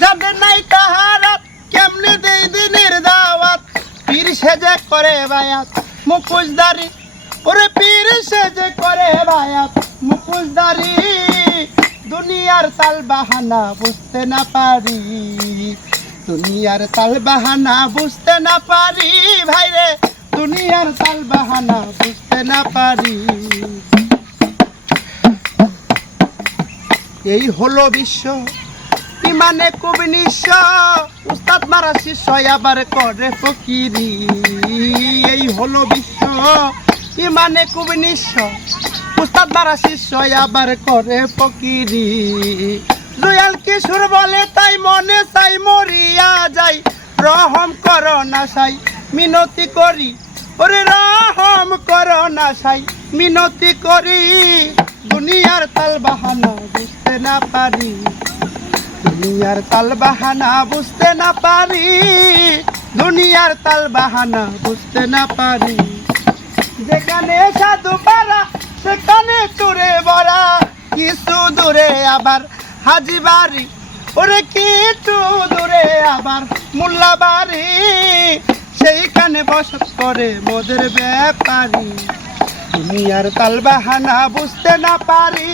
যাদের নাই তাহারাত, কেমনে দেই দিনের দাওয়াত? পীর সেজে করে বায়াত মুখোশদারি ওরে পীর সেজে করে বায়াত মুখোশদারি দুনিয়ার তাল বাহানা বুঝতে না পারি। দুনিয়ার তাল বাহানা বুঝতে না পারি, ভাইরে। দুনিয়ার তাল বাহানা বুঝতে না পারি। এই হলো বিশ্ব। ইমানে খুব নিঃস্ব। উস্তাদ মারা শিষ্য আবার করে ফকিরি। এই হলো বিশ্ব ইমানে খুব নিঃস্ব? উস্তাদ মারা শিষ্য আবার করে ফকিরি। জয়াল কিশোর বলে, তাই মনে চাই মরিয়া যাই। রহম করো না সাই, মিনতি করি। ওরে রহম করো না সাই, মিনতি করি। দুনিয়ার তাল বাহানা বুঝতে না পারি। দুনিয়ার তাল বাহানা বুঝতে না পারি। দুনিয়ার তাল বাহানা বুঝতে না পারি। যেখানে সাধু পারা, সেখানে টুরে বড়া কিছু দূরে আবার হাজি বাড়ি, ওরে কিছু দূরে আবার মোল্লা বাড়ি। সেইখানে বসত করে মোদের ব্যাপারী। দুনিয়ার তাল বাহানা বুঝতে না পারি।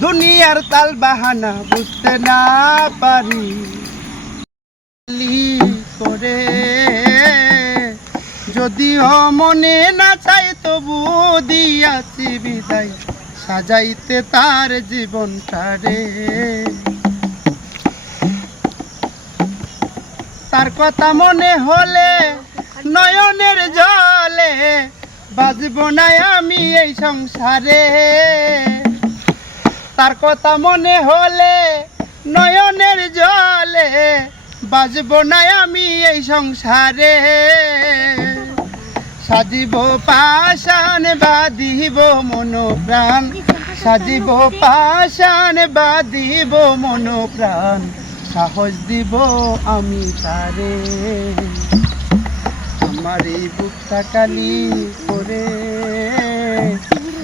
দুনিয়ার তাল বাহানা বুঝতে না পারি। করে। যদিও মনে না চাই তবু দিয়াছি বিদায়, সাজাইতে তার জীবন জীবনটারে তার কথা মনে হলে নয়নের জলে বাজব না আমি এই সংসারে। তার কথা মনে হলে নয়নের জলে বাজব না আমি এই সংসারে। সাজিব পাশান বাঁধিব মন প্রাণ সাজিব পাশান বাঁধিব মন প্রাণ সাহস দিব আমি তারে। আমার এই বুকটা কালি করে।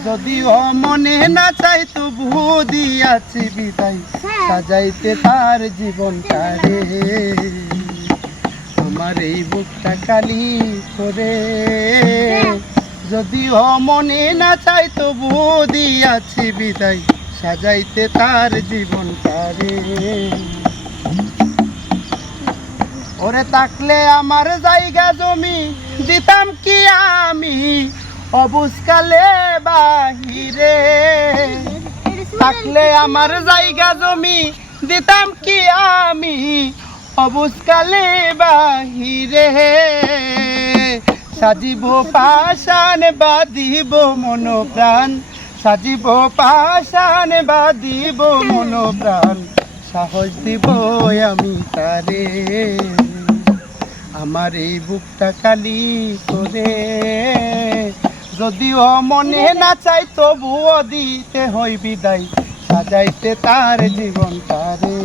যদিও মনে না চাই তবু দিয়াছি বিদায়। সাজাইতে তার জীবনটারে আমার এই বুকটা কালি করে। যদিও মনে না চাই তবু দিয়াছি বিদায়। সাজাইতে তার জীবনটারে ওরে থাকলে আমার জায়গা জমি দিতাম কি আমি? অবুজকালে বাহিরে। থাকলে আমার জায়গা জমি, দিতাম কি আমি? অবুজকালে বাহিরে। সাজিব পাশান বাঁধিব মন প্রাণ সাজিব পাশান বাঁধিব মন প্রাণ সাহস দিব আমি তারে। আমার এই বুকটা কালি করে। যদিও মনে না চাই, তবুও দিতে হই বিদায়। সাজাইতে তার জীবন তারে।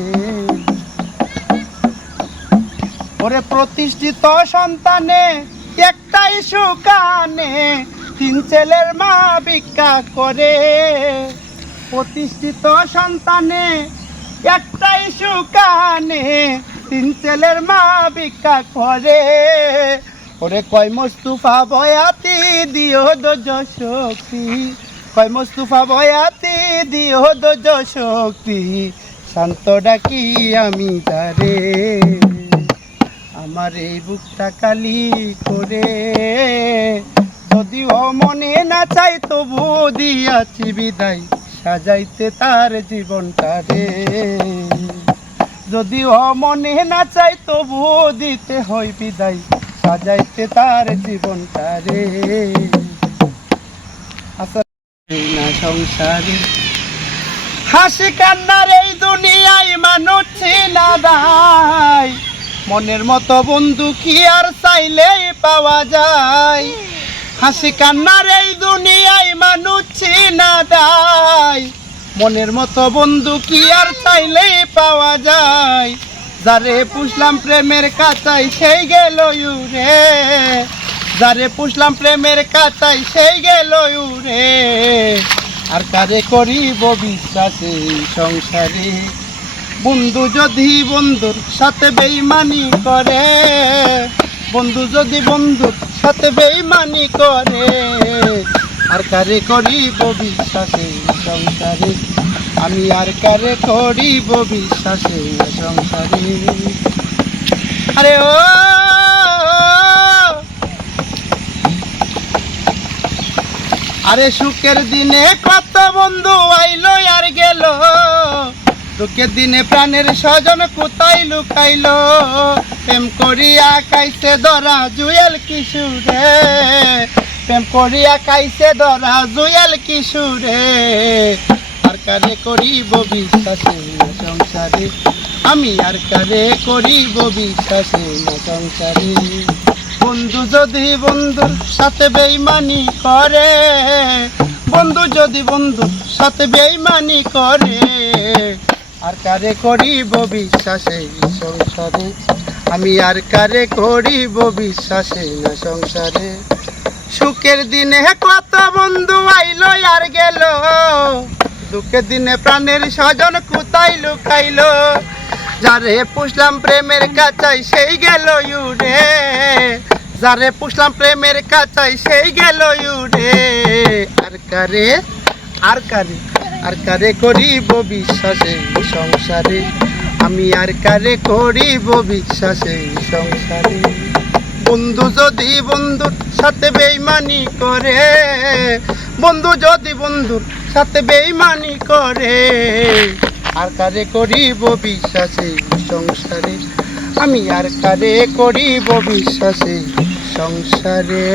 ওরে প্রতিষ্ঠিত সন্তানে, একটাই সুকানে তিন ছেলের মা ভিক্ষা করে। প্রতিষ্ঠিত সন্তানে, একটাই সুকানে তিন ছেলের মা ভিক্ষা করে। ওরে কয় মস্তুফা বয়াতি দিও দোজ শক্তি। কয় মস্তুফা বয়াতি দিও দোজ শক্তি। শান্ত ডাকি আমি তারে। আমার এই বুকটা কালি করে। যদিও মনে না চাই তবু দিয়াছি বিদায়, সাজাইতে তার জীবনটা রে। যদিও মনে না চাই তবু দিতে হয় বিদায় সাজাইতে তার জীবনটা রে। না সংসারে। হাসি কান্নার এই দুনিয়ায় মানুষ না দায় মনের মতো বন্ধু কি আর চাইলেই পাওয়া যায়? হাসি কান্নার এই দুনিয়ায় মানুষ না দায় মনের মতো বন্ধু কি আর চাইলেই পাওয়া যায়? যারে পুষলাম প্রেমের কাচাই সেই গেল রে যারে পুষলাম প্রেমের কাচাই সেই গেল রে আর কারে করিব বিশ্বাসে সংসারে? বন্ধু যদি বন্ধুর সাথে বেইমানি করে, বন্ধু যদি বন্ধুর সাথে বেইমানি করে আর কারে করিব বিশ্বাসে? সংসারে। আমি আর কারে করিব বিশ্বাসে? সংসারে। আরে ও! আরে সুখের দিনে কত বন্ধু আইলো আর গেল। দুঃখের দিনে প্রাণের স্বজন কোথায় লুকাইলো? প্রেম করিয়া কাইছে ধরা জুয়েল কিশোরে। প্রেম করিয়া কাইছে ধরা জুয়েল কিশোরে। আর কারে করিব বিশ্বাসে সংসারে? আমি আর কারে করিব বিশ্বাসে সংসারে? বন্ধু যদি বন্ধুর সাথে বেইমানি করে, বন্ধু যদি বন্ধুর সাথে বেইমানি করে, আর কারে করিব বিশ্বাসে সংসারে? আমি আর কারে করিব বিশ্বাসে না সংসারে? সুখের দিনে কত বন্ধু আইলো, আর গেল। দুঃখের দিনে প্রাণের স্বজন কোথায় লুকাইলো? যারে পুষলাম প্রেমের কাচাই সেই গেল ইউরে যারে পুষলাম প্রেমের কাচাই সেই গেল ইউরে আর কারে? আর কারে? আর কারে করিব বিশ্বাসে সংসারে? আমি আর কারে করিব বিশ্বাসে সংসারে? বন্ধু যদি বন্ধুর সাথে বেইমানি করে, বন্ধু যদি বন্ধুর সাথে বেইমানি করে, আর কারে করিব বিশ্বাসে সংসারে? আমি আর কারে করিব বিশ্বাসে সংসারে?